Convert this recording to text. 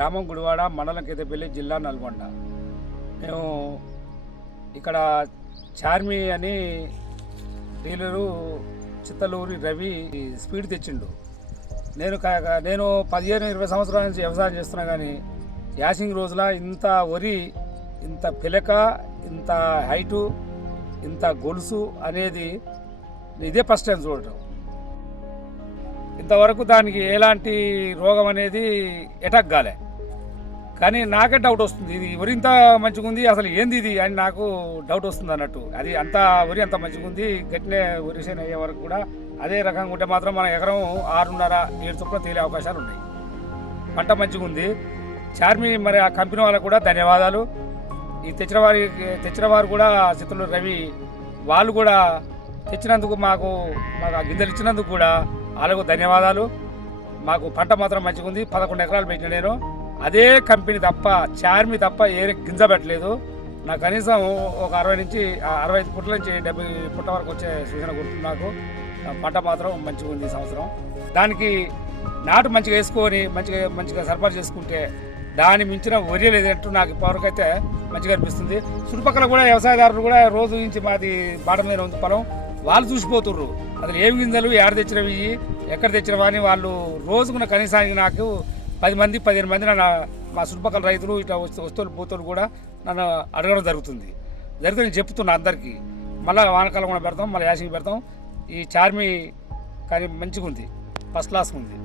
గ్రామం గుడివాడ మండలం కేతపల్లి జిల్లా నల్గొండ. మేము ఇక్కడ చార్మి అని డీలరు చిత్తలూరి రవి స్పీడ్ తెచ్చిండు. నేను నేను పదిహేను ఇరవై సంవత్సరాల నుంచి వ్యవసాయం చేస్తున్నా కానీ యాసింగ్ రోజుల ఇంత వరి ఇంత పిలక ఇంత హైటు ఇంత గొలుసు అనేది ఇదే ఫస్ట్ టైం చూడటం. ఇంతవరకు దానికి ఎలాంటి రోగం అనేది అటాక్ కాలే. కానీ నాకే డౌట్ వస్తుంది. ఇది వరి ఇంత మంచిగా ఉంది అసలు ఏంది ఇది అని నాకు డౌట్ వస్తుంది అన్నట్టు. అది అంత వరి అంత మంచిగా ఉంది గట్టినే వరి చేను అయ్యే వరకు కూడా అదే రకంగా ఉంటే మాత్రం మన ఎకరం ఆరున్నర ఏడు చొప్పున తేలే అవకాశాలు ఉన్నాయి. పంట మంచిగా ఉంది. చార్మి మరి ఆ కంపెనీ వాళ్ళకు కూడా ధన్యవాదాలు. ఈ తెచ్చిన వారి తెచ్చిన వారు కూడా చిత్రులు రవి వాళ్ళు కూడా తెచ్చినందుకు మాకు మాకు ఆ గింజలు ఇచ్చినందుకు కూడా వాళ్ళకు ధన్యవాదాలు. మాకు పంట మాత్రం మంచిగా ఉంది. పదకొండు ఎకరాలు పెట్టిన నేను. అదే కంపెనీ తప్ప చార్మి తప్ప ఏ గింజ పెట్టలేదు. నాకు కనీసం ఒక అరవై నుంచి అరవై ఐదు పుట్ల నుంచి డెబ్బై పుట్ట వరకు వచ్చే సూచన గుర్తుంది నాకు. పంట మాత్రం మంచిగా ఉంది ఈ సంవత్సరం. దానికి నాటు మంచిగా వేసుకొని మంచిగా మంచిగా సరఫరా చేసుకుంటే దాని మించిన వరి లేదంటూ నాకు ఇప్పటివరకు అయితే మంచిగా అనిపిస్తుంది. చుట్టుపక్కల కూడా వ్యవసాయదారులు కూడా రోజు నుంచి మాది బాట మీద ఉంది పొలం. వాళ్ళు చూసిపోతుర్రు. అసలు ఏమి గింజలు ఏడ తెచ్చినవి ఎక్కడ తెచ్చినవా అని వాళ్ళు రోజుకున్న కనీసానికి నాకు పది మంది పదిహేను మంది నన్ను మా చుట్టుపక్కల రైతులు ఇట్లా వస్తు వస్తువులు పోతులు కూడా నన్ను అడగడం జరుగుతుంది. జరిగితే నేను చెప్తున్నా అందరికీ. మళ్ళీ వానకాలం కూడా పెడతాం మళ్ళీ యాసింగ్ పెడతాం. ఈ చార్మి కానీ మంచిగా ఉంది ఫస్ట్ క్లాస్ ఉంది.